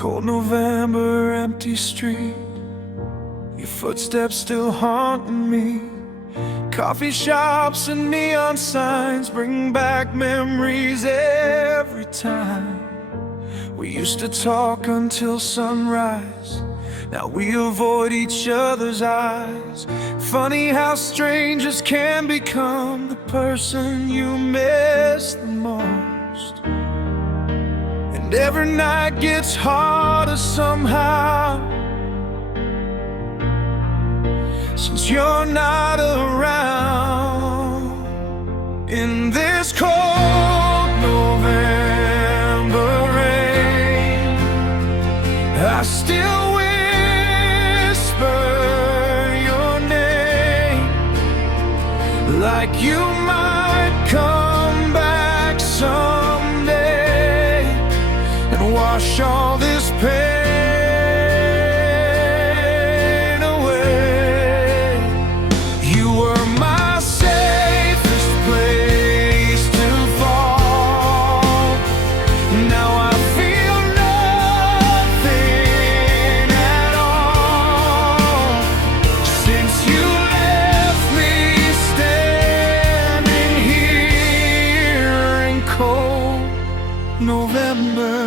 Cold November, empty street, your footsteps still haunting me. Coffee shops and neon signs bring back memories every time. We used to talk until sunrise, now we avoid each other's eyes. Funny how strangers can become the person you miss the most. And every night gets harder somehow, since you're not around. In this cold November rain, I still whisper your name, like you might come back someday and wash all this pain away. You were my safest place to fall. Now I feel nothing at all, since you left me standing here in cold November.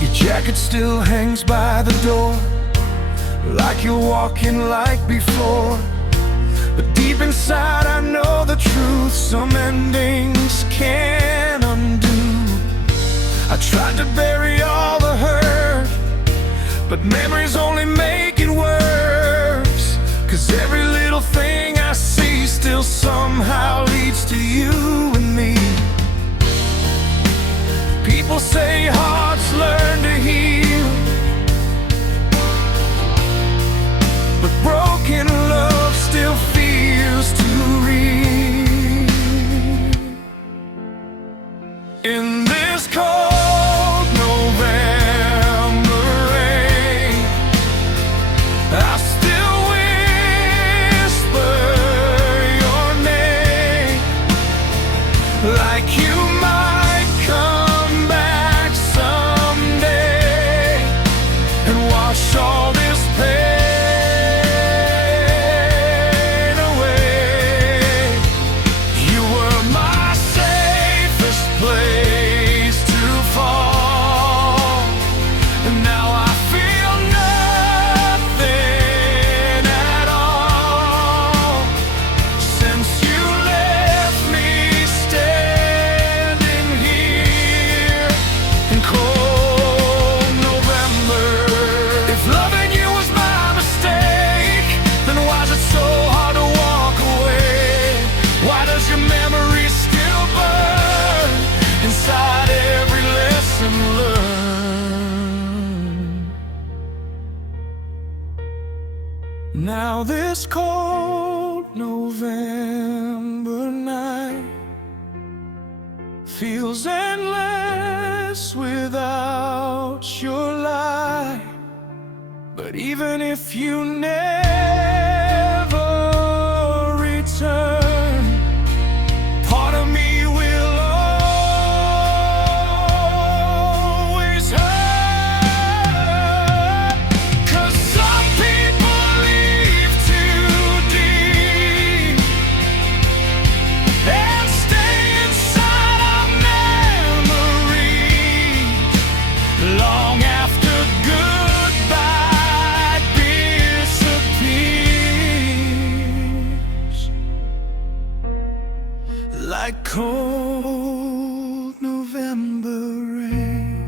Your jacket still hangs by the door, like you're walking like before. But deep inside I know the truth, some endings can't undo. I tried to bury all the hurt, but memories only make it worse. 'Cause every little thing I see still somehow leads to you and me. People say hearts learn to heal, but broken love still feels too real. In this cold November rain, I still whisper your name, like you might come back someday and wash all this pain away. You were my safest place to fall, and now I feel nothing at all, since you left me standing here in cold November. If loving you was my mistake, then why is it so hard to walk away? Why does your memory still burn inside every lesson learned? Now this cold November night feels endless without your light. But even if you never return, part of me will always hurt. 'Cause some people leave too deep and stay inside our memories long after goodbye disappears. Like cold November rain,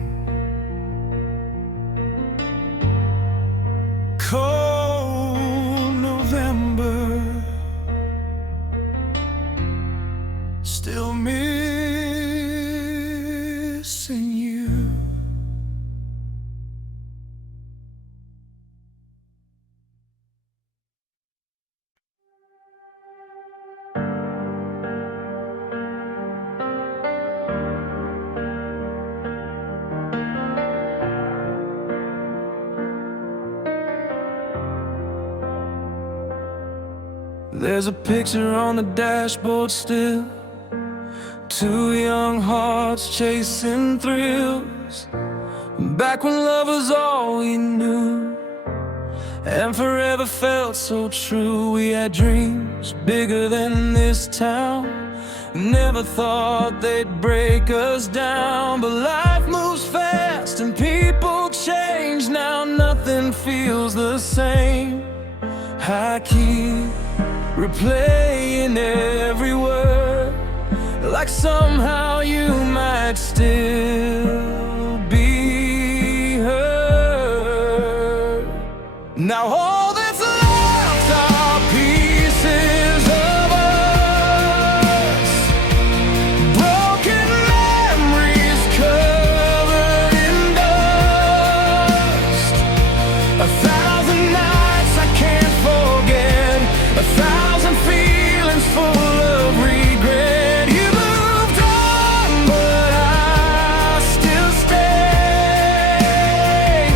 cold November, still missing you. There's a picture on the dashboard still, Two young hearts chasing thrills, back when love was all we knew, and forever felt so true. We had dreams bigger than this town, never thought they'd break us down. But life moves fast and people change. Now nothing feels the same. I keep replaying every word, like somehow you might still be heard. Now all that's left are pieces of us, broken memories covered in dust. 1,000 nights I can't forget, 1,000 feelings full of regret. You moved on, but I still stay,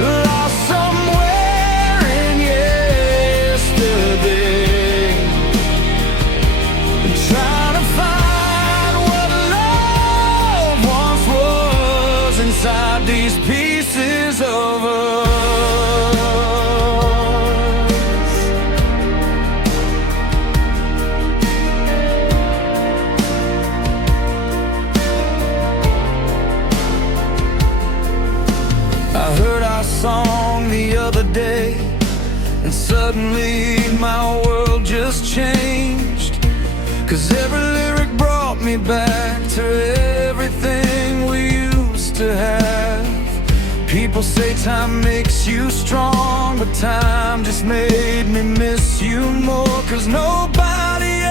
lost somewhere in yesterday, trying to find what love once was inside these pieces of us. I heard our song the other day, and suddenly my world just changed. 'Cause every lyric brought me back to everything we used to have. People say time makes you strong, but time just made me miss you more. 'Cause nobody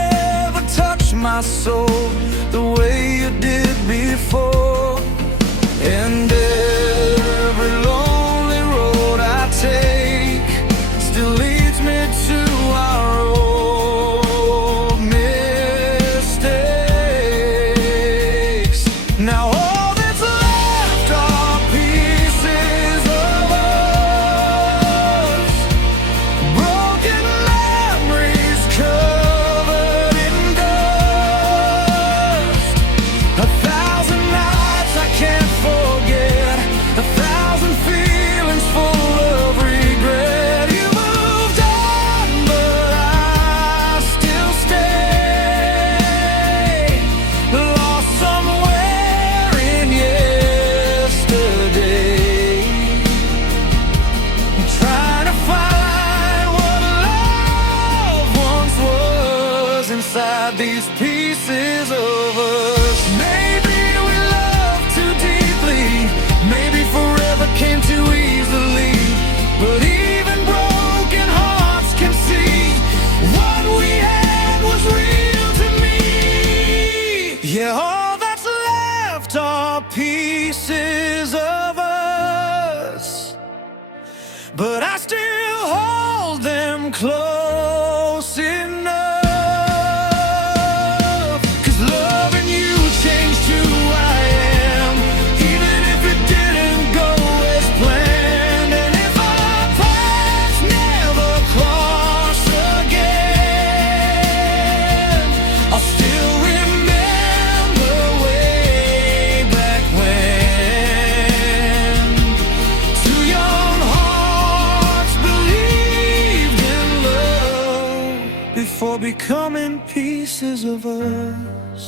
ever touched my soul the way you did before. And every lonely road I take still leads me to our old mistakes. Now all that's left are pieces of us, broken memories covered in dust. 1,000 nights I can't forget, 1,000 feelings full of regret. You moved on, but I still stay, lost somewhere in yesterday, trying to find what love once was inside these pieces of us. Maybe we loved too deeply, maybe forever came too easily, but even broken hearts can see what we had was real to me. Yeah, all that's left are pieces of us, but I still hold them close enough. 'Cause loving you changed who I am, even if it didn't go as planned. And if our paths never cross again, I'll still remember way back when two young hearts believed in love before becoming pieces of us.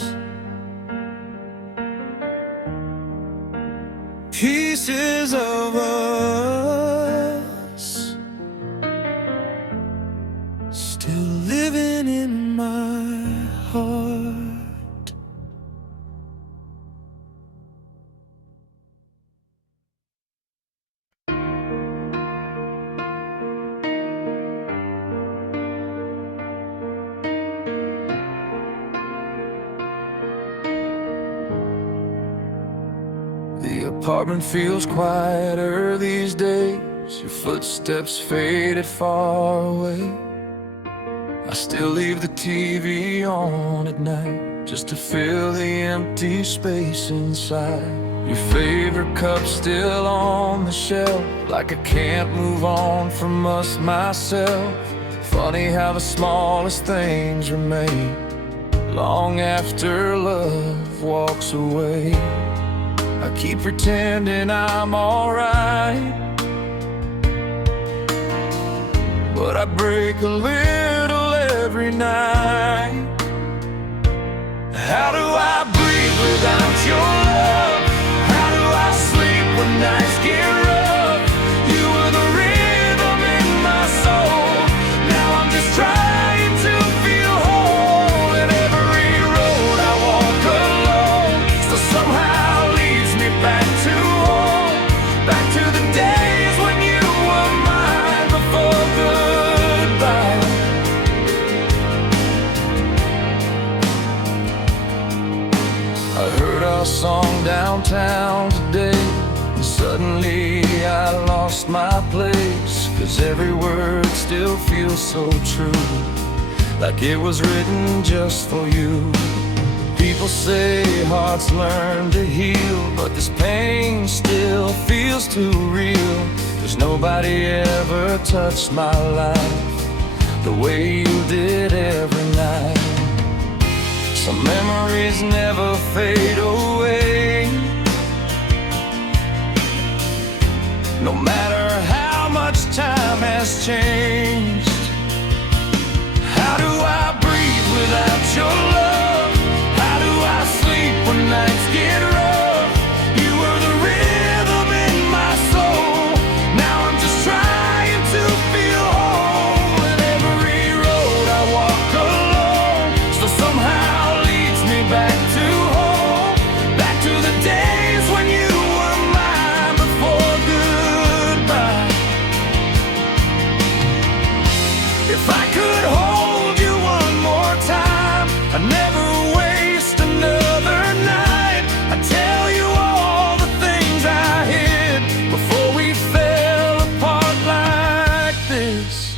Pieces of us, still living in my heart. The apartment feels quieter these days, your footsteps faded far away. I still leave the TV on at night, just to fill the empty space inside. Your favorite cup still on the shelf, like I can't move on from us myself. Funny how the smallest things remain long after love walks away. I keep pretending I'm alright, but I break a little every night. How do I breathe without your love? How do I sleep when nights get rough? You were the rhythm in my soul. Now I'm just trying to feel whole. And every road I walk alone still somehow leads me back to home, back to the days when you were mine before goodbye. I heard our song downtown today, and suddenly I lost my place. 'Cause every word still feels so true, like it was written just for you. People say hearts learn to heal, but this pain still feels too real. 'Cause nobody ever touched my life the way you did every night. Some memories never fade away, no matter how much time has changed. How do I breathe without your love? How do I sleep when nights get rough? You were the rhythm in my soul. Now I'm just trying to feel whole. And every road I walk alone still somehow back to home, back to the days when you were mine before goodbye. If I could hold you one more time, I'd never waste another night. I'd tell you all the things I hid before we fell apart like this.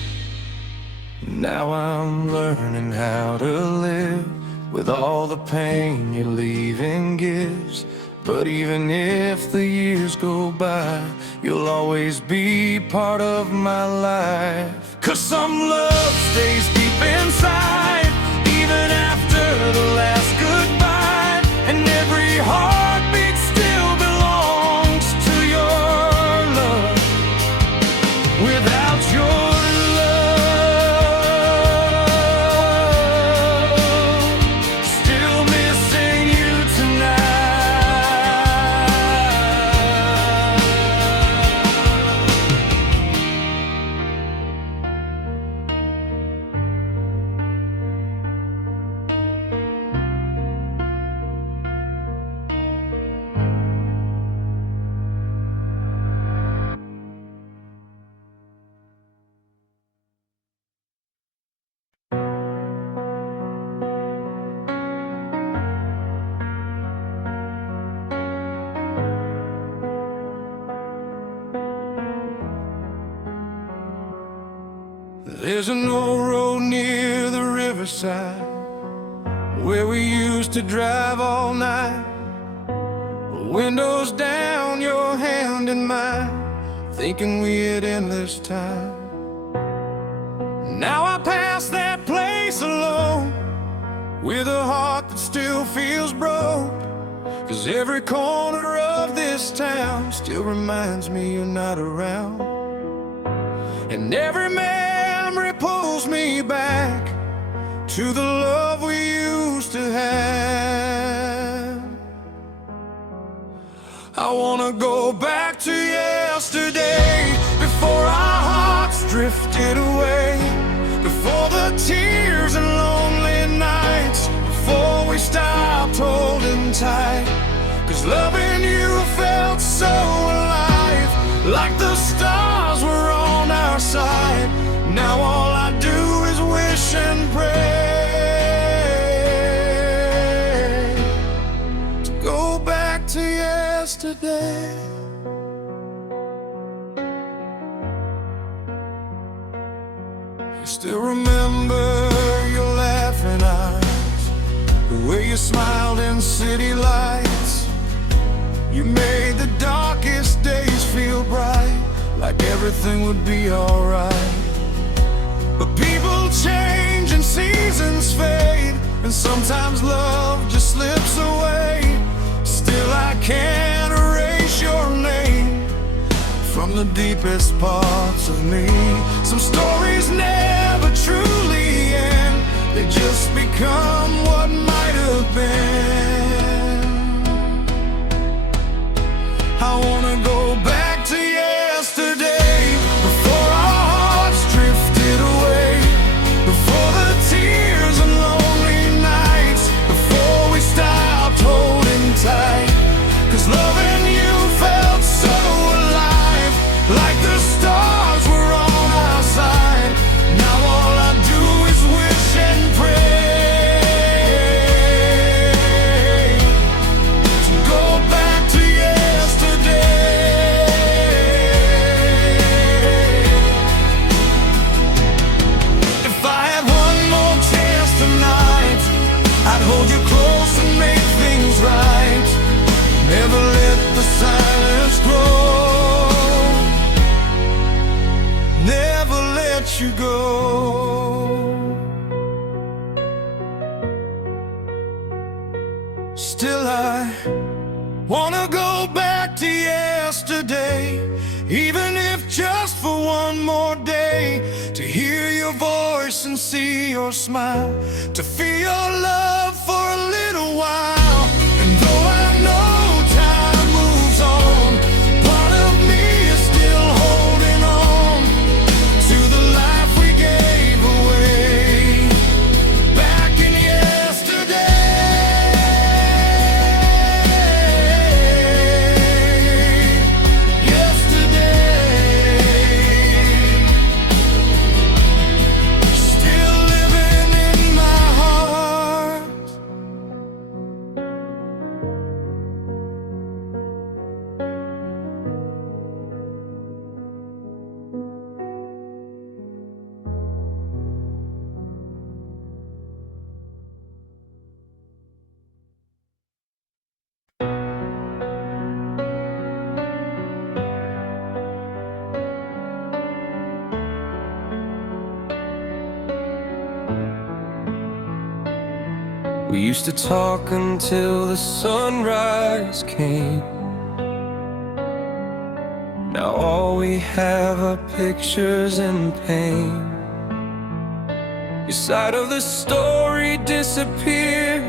Now I'm learning how to live with all the pain you're leaving gives. But even if the years go by, you'll always be part of my life. 'Cause some love stays deep inside, even after the last goodbye. And every heartbeat still belongs to your love. Without your There's an old road near the riverside where we used to drive all night. Windows down, your hand in mine, thinking we had endless time. Now I pass that place alone with a heart that still feels broke. 'Cause every corner of this town still reminds me you're not around. And every memory pulls me back to the love we used to have. I wanna go back to yesterday, before our hearts drifted away, before the tears and lonely nights, before we stopped holding tight. 'Cause loving you felt so alive, like the stars were on our side. Now all I do is wish and pray to go back to yesterday. I still remember your laughing eyes, the way you smiled in city lights. You made the darkest days feel bright, like everything would be alright. But people change and seasons fade, and sometimes love just slips away. from the deepest parts of me. Some stories never truly end, they just become what might have been. I wanna go back to yesterday, before our hearts drifted away, before the tears and lonely nights, before we stopped holding tight. 'Cause loving you felt so alive, like the stars were on our side. Now all I do is wish and pray to go back to yesterday. If I had one more chance tonight, I'd hold you close and make things right. Never let the silence grow, never let you go. Still I wanna go back to yesterday, even if just for one more day, to hear your voice and see your smile, to feel your love for a little while. And though I know time moves on, part of me is still holding on to the life we gave away back in yesterday. Yesterday, still living in my heart. We used to talk until the sunrise came. Now all we have are pictures and pain. Your side of the story disappeared,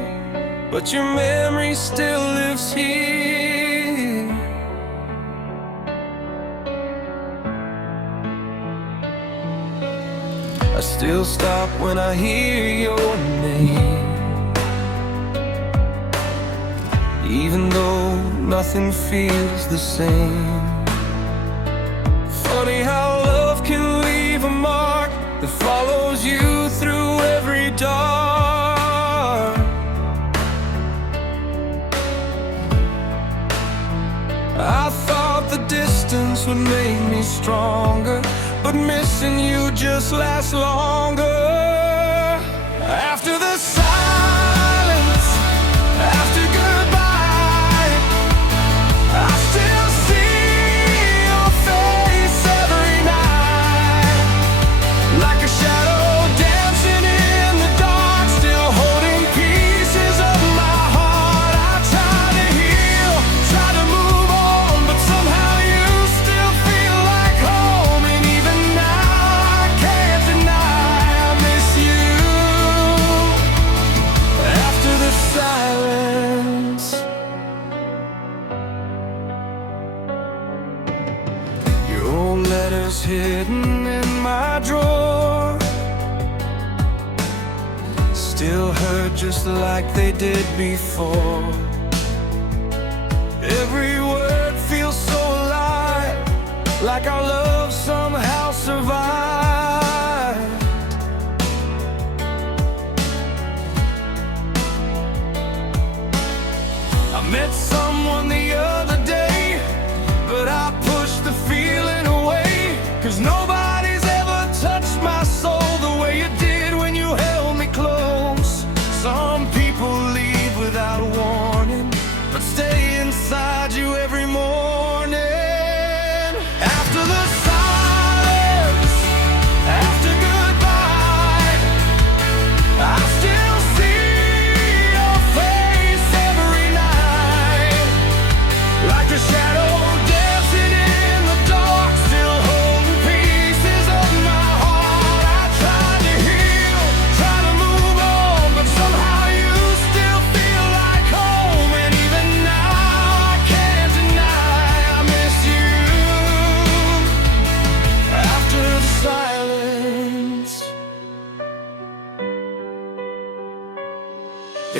but your memory still lives here. I still stop when I hear your name, even though nothing feels the same. Funny how love can leave a mark that follows you through every dark. I thought the distance would make me stronger, but missing you just lasts longer. After the silence, after goodbye, I still see your face every night, like a shadow dancing in the dark, still holding pieces of my heart. I try to heal, try to move on, but somehow you still feel like home. And even now I can't deny I miss you. After the silence, your old letters hidden in my drawer still hurt just like they did before. Every word feels so alive, like our love somehow survived. I met someone the other day, but I pushed the feeling away, 'cause nobody's ever touched my soul the way you did when you held me close. Some people leave without warning, but stay inside you every morning. After the silence, after goodbye, I still see your face every night, like a shadow dancing in the dark.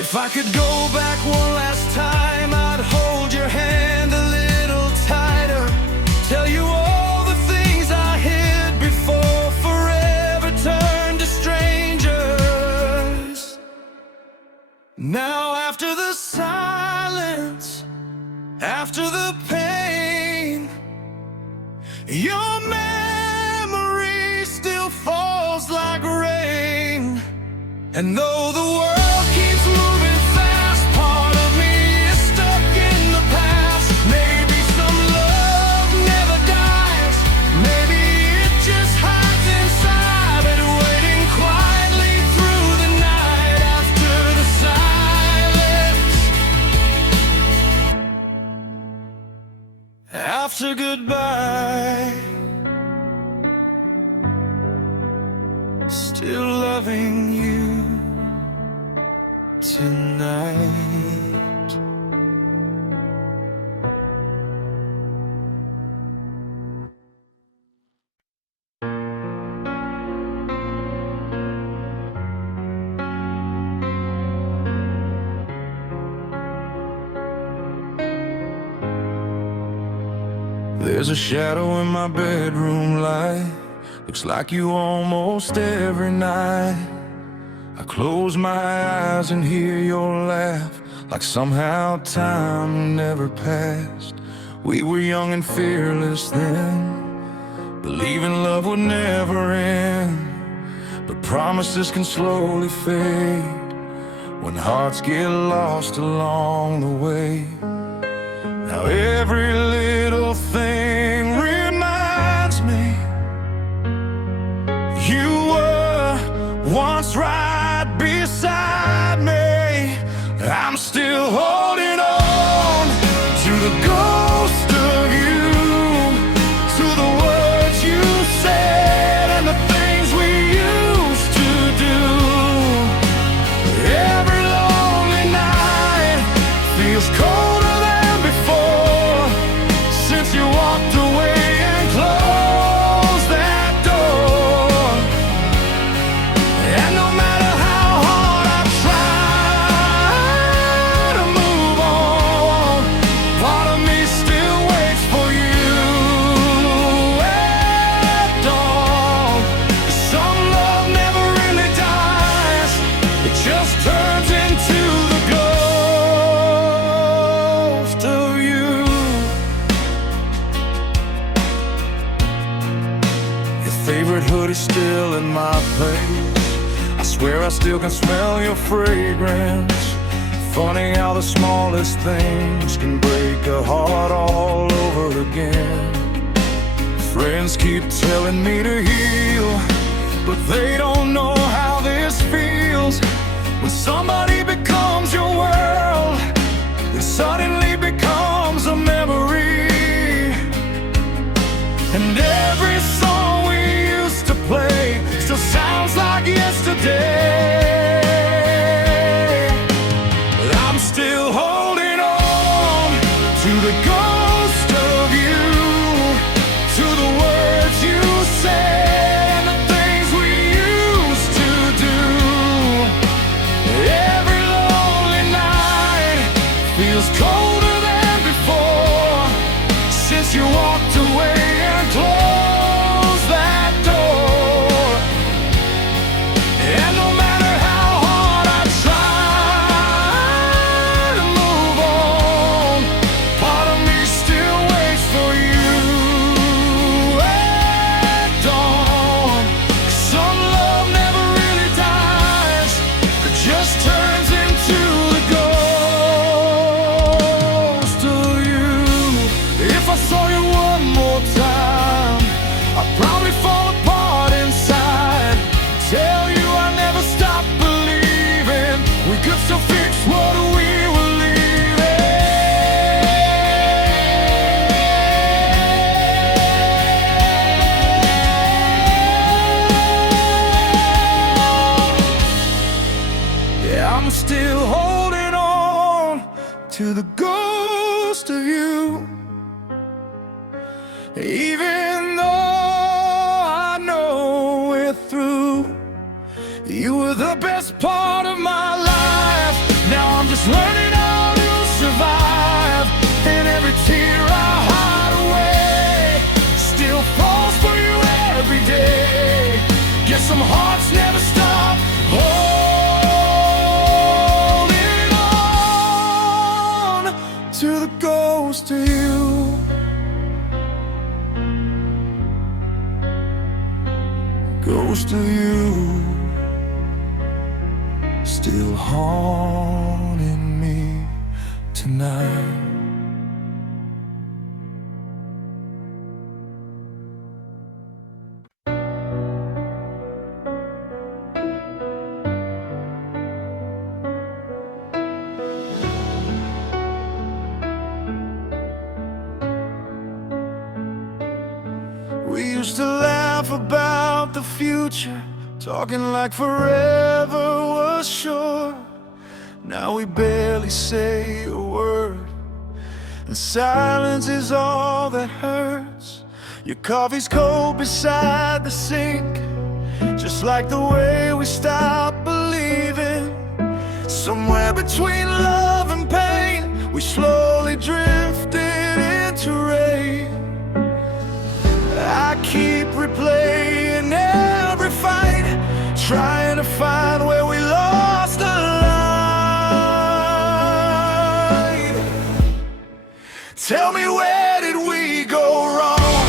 If I could go back one last time, I'd hold your hand a little tighter, tell you all the things I hid before forever turned to strangers. Now after the silence, after the pain, your memory still falls like rain. And though the world keeps moving fast, part of me is stuck in the past. Maybe some love never dies, maybe it just hides inside it, waiting quietly through the night after the silence. After goodbye, still loving you tonight. There's a shadow in my bedroom light, looks like you almost every night. I close my eyes and hear your laugh, like somehow time never passed. We were young and fearless then, believing love would never end. But promises can slowly fade when hearts get lost along the way. Now every little thing reminds me you were once right beside me. I'm still holding on to the ghost of you, to the words you said and the things we used to do. Every lonely night feels colder than before, since you walked away and closed that door. And no matter how hard I try to move on, part of me still waits for you at dawn. Some love never really dies, it just turns into the ghost of you. Your favorite hoodie's still in my place, I swear I still can smell your fragrance. Funny how the smallest things can break a heart all over again. Friends keep telling me to heal, but they don't know how this feels. When somebody becomes your world, it suddenly becomes a memory. And every song we used to play still sounds like yesterday. But I'm still holding on to the ghost of you, to the words you said and the things we used to do. Every lonely night feels colder than before, since you walked away and closed that door. And no matter how hard I try to move on, part of me still waits for you at dawn. Some love never really dies, it just turns into the ghost of you. If I saw you one more time, I'd probably fall apart inside. Tell you I never stopped believing we could still fix what we were leaving. Yeah, I'm still holding on to the ghost of you, even though I know we're through. You were the best part of my life, now that goes to you. Goes to you. Still haunting me tonight. We used to laugh about the future, talking like forever was sure. Now we barely say a word, and silence is all that hurts. Your coffee's cold beside the sink, just like the way we stopped believing. Somewhere between love and pain, we slowly drifted into rain. I keep replaying every fight, trying to find where we lost the line. Tell me, where did we go wrong?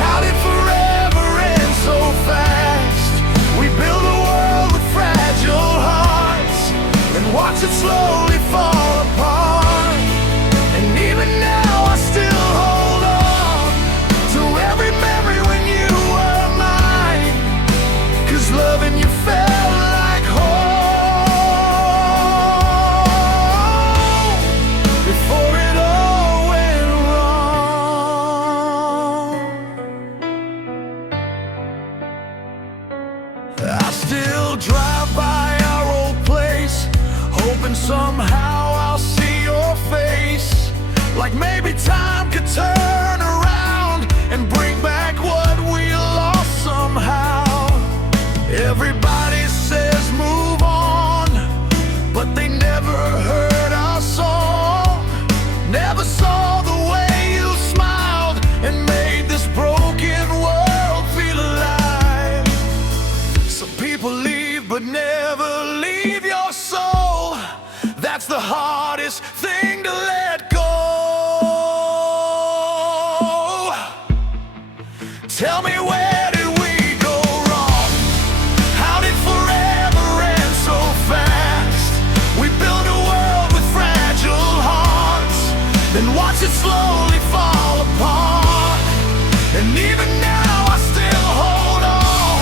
How did forever end so fast? We build a world with fragile hearts and watch it slowly fall apart. And even now I still hold on to every memory when you were mine, 'cause loving you felt like home before it all went wrong. I still drive by our old place, hoping somehow I'll see your face. Like maybe time could turn around and bring back what we lost somehow. Everybody says move on, but they never heard our song. Never saw the way you smiled and made this broken world feel alive. Some people leave but never leave your soul. That's the hardest thing to let go. Tell me, where did we go wrong? How did forever end so fast? We built a world with fragile hearts, then watch it slowly fall apart. And even now I still hold on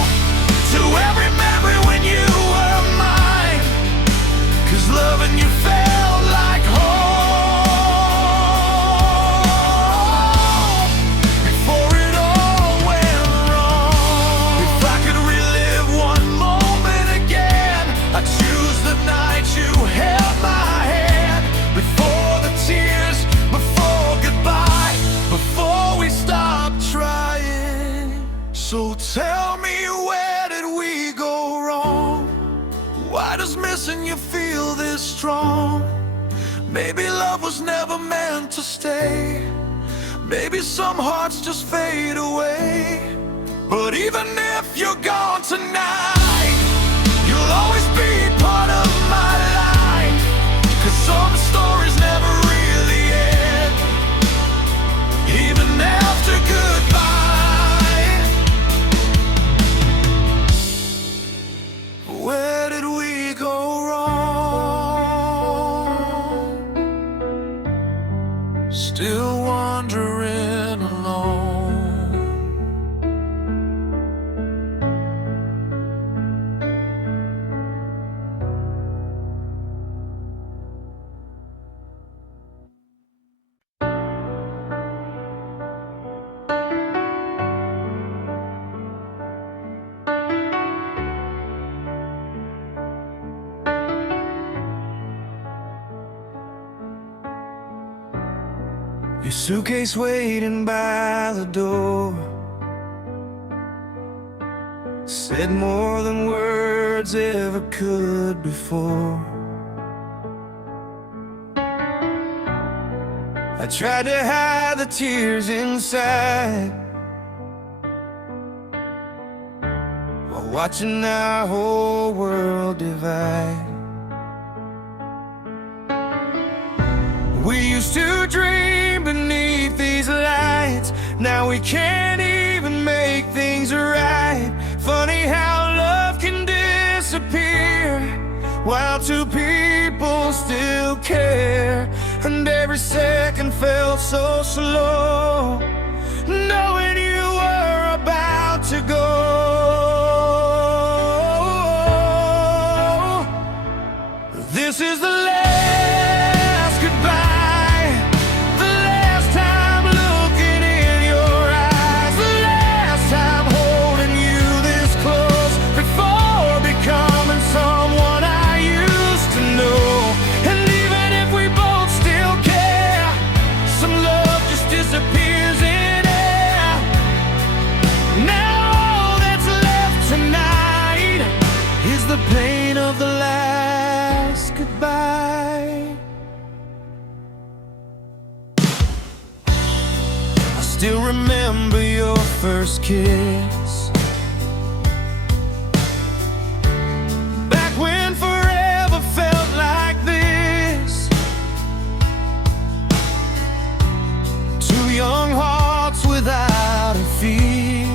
to every memory when you were mine, 'cause loving you felt like home before it all went wrong. If I could relive one moment again, I'd choose the night you held my hand. Before the tears, before goodbye, before we stopped trying. So tell me, where did we go wrong? Why does missing you feel this strong? Maybe love was never meant to stay. Maybe some hearts just fade away. But even if you're gone tonight, you'll always be part of my life. 'Cause some stories never really end, even after goodbye. Where did we go wrong? Still wandering alone. Your suitcase waiting by the door said more than words ever could before. I tried to hide the tears inside while watching our whole world divide. We used to dream beneath these lights. Now we can't even make things right. Funny how love can disappear while two people still care. And every second felt so slow, knowing you were about to go. This is the last goodbye, the last time looking in your eyes, the last time holding you this close before becoming someone I used to know. And even if we both still care, some love just disappears in air. Now all that's left tonight is the pain of the last goodbye. I still remember your first kiss, back when forever felt like this. Two young hearts without a fear,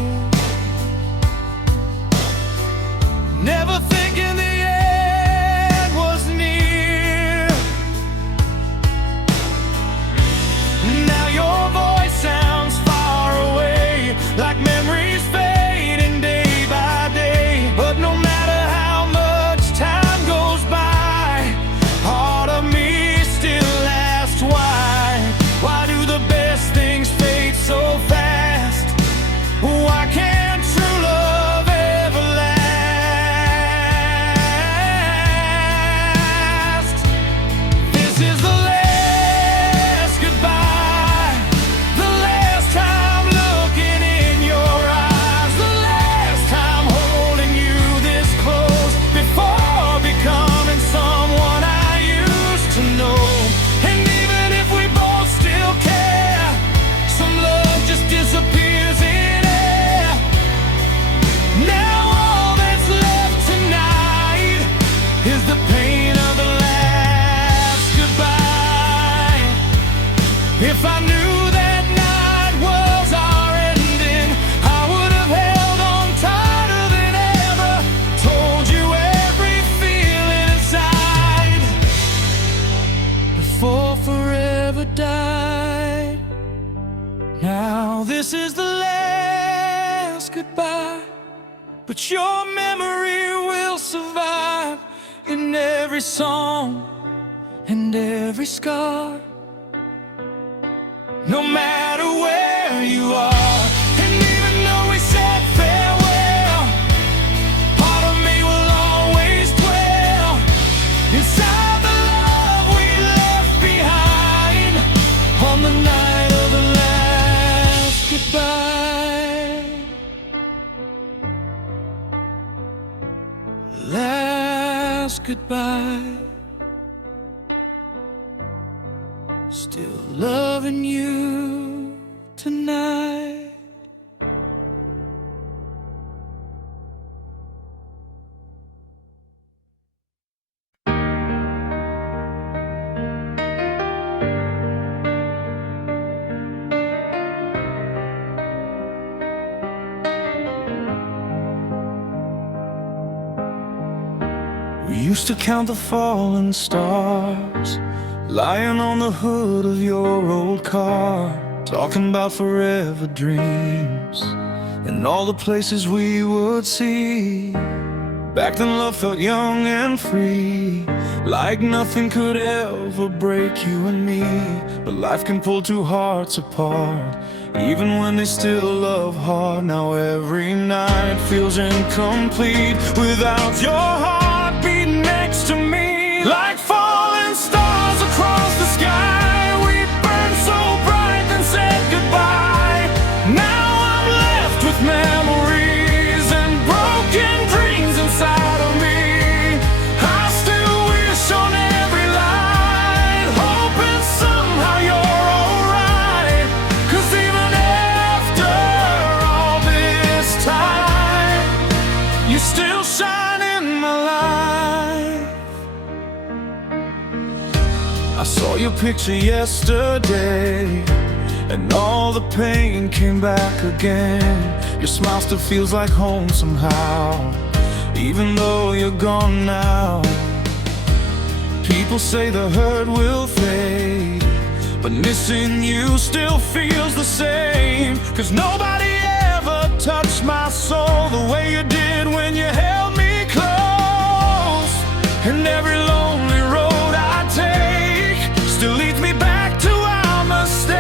never thinking the end was near. Now your voice sounds far away, like memories fading day by day. But no matter how much time goes by, part of me still asks why. Why do the best things fade so fast? Why can't true love ever last? This is the last goodbye, the last time looking in your eyes, the last time holding you this close before becoming someone I used to know. And even if we both still care, some love just disappears in air. Now all that's left tonight is the pain of the last goodbye. If I knew that night was our ending, I would have held on tighter than ever, told you every feeling inside before forever died. Now this is the last goodbye, but your memory will survive in every song and every scar. No matter where you are, and even though we said farewell, part of me will always dwell inside the love we left behind on the night of the last goodbye. Last goodbye. Still loving you tonight. We used to count the fallen stars, lying on the hood of your old car, talking about forever dreams and all the places we would see. Back then love felt young and free, like nothing could ever break you and me. But life can pull two hearts apart, even when they still love hard. Now every night feels incomplete without your heart beating next to me. Like falling stars across the sky, we burned so bright then said goodbye. Now I'm left with memories and broken dreams inside of me. I still wish on every line, hoping somehow you're alright. 'Cause even after all this time, you still shine in my life. I saw your picture yesterday, and all the pain came back again. Your smile still feels like home somehow, even though you're gone now. People say the hurt will fade, but missing you still feels the same. 'Cause nobody ever touched my soul the way you did when you held me close. And every lonely road I take still leads me back to our mistakes.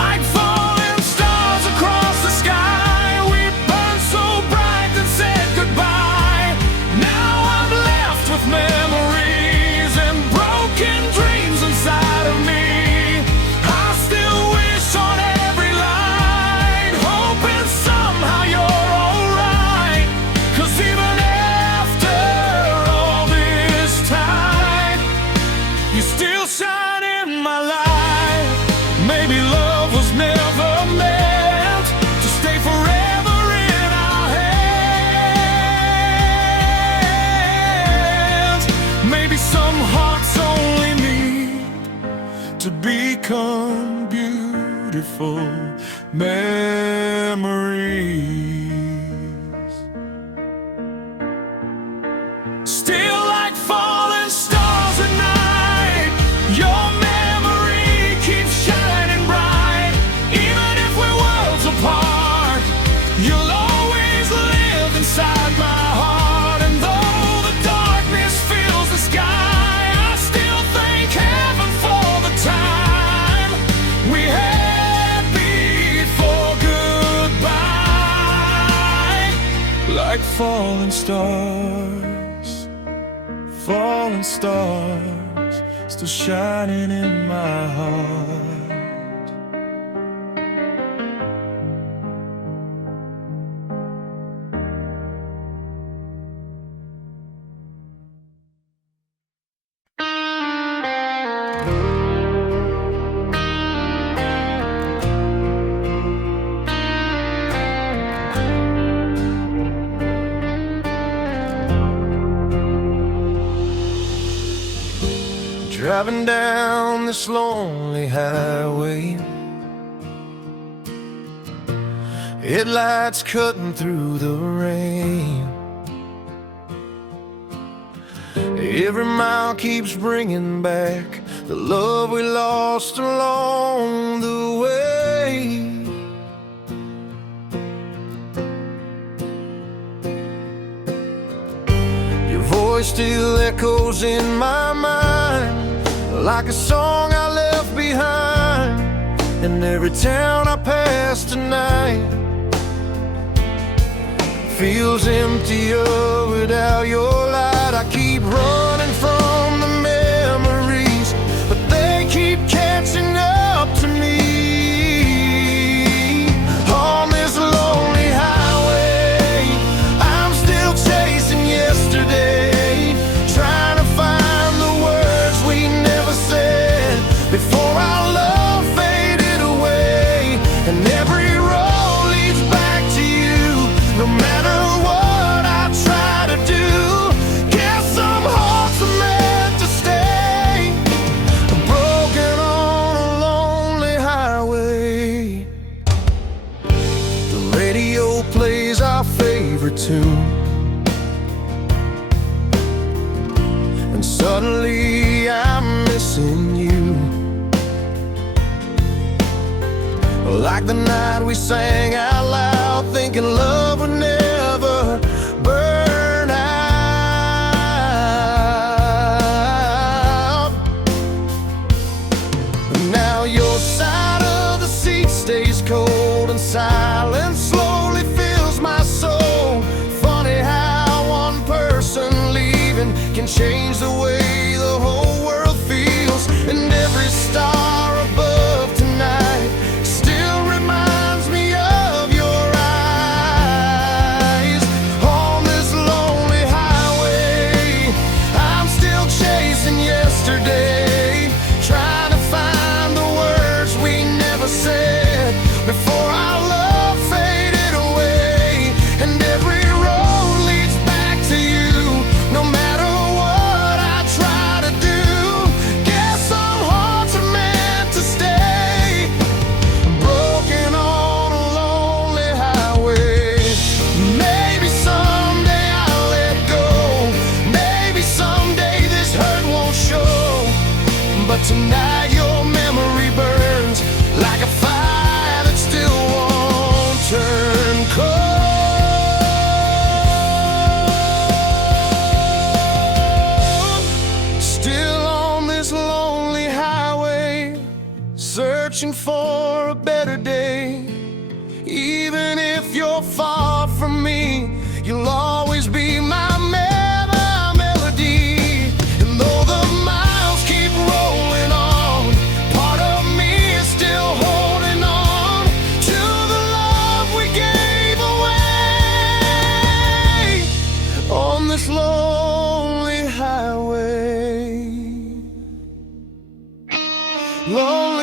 Like falling stars across the sky, we burned so bright and said goodbye. Now I'm left with memories and broken dreams inside of me. I still wish on every line, hoping somehow you're alright. 'Cause even after all this time, you still shine in my life. Maybe love was never meant to stay forever in our hands. Maybe some hearts only need to become beautiful memories. Still like falling stars at night, your memory keeps shining bright. Even if we're worlds apart, you'll always live inside my heart. And though the darkness fills the sky, I still thank heaven for the time we had before goodbye. Like falling stars, falling stars, still shining in my heart. Driving down this lonely highway, headlights cutting through the rain. Every mile keeps bringing back the love we lost along the way. Your voice still echoes in my mind, like a song I left behind. And every town I pass tonight feels emptier without your light. I keep running from the memories, but they keep catching up to me. On this lonely highway, I'm still chasing yesterday, trying to find the words we never said before our love faded away. And every road leads back to you, no matter what I try to do. Guess some hearts are meant to stay, broken on a lonely highway. The radio plays our favorite tune, and suddenly I'm missing you. Like the night we sang out loud, thinking love would never burn out. But now your side of the seat stays cold, and silence slowly fills my soul. Funny how one person leaving can change the way the whole world feels. And every star above tonight still reminds me of your eyes. On this lonely highway, I'm still chasing yesterday, trying to find the words we never said before our love faded away. And every road leads back to you, Tonight your memory burns like a fire that still won't turn cold. Still on this lonely highway, searching for a better day. Even if you're far from me, you'll always be my melody. And though the miles keep rolling on, part of me is still holding on to the love we gave away on this lonely highway. Lonely